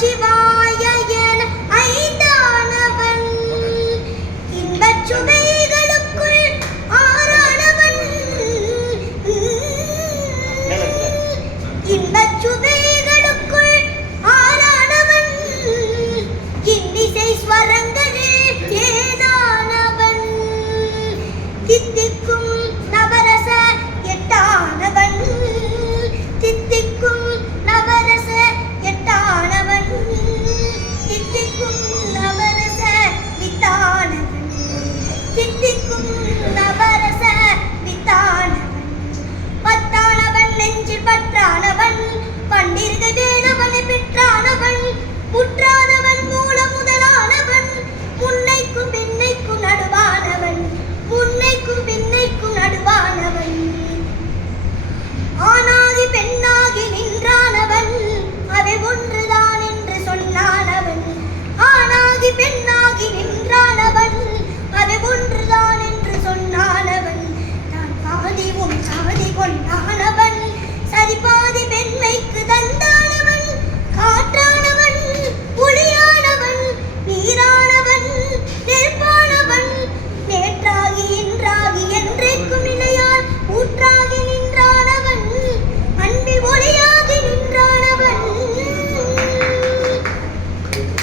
去吧。辛苦了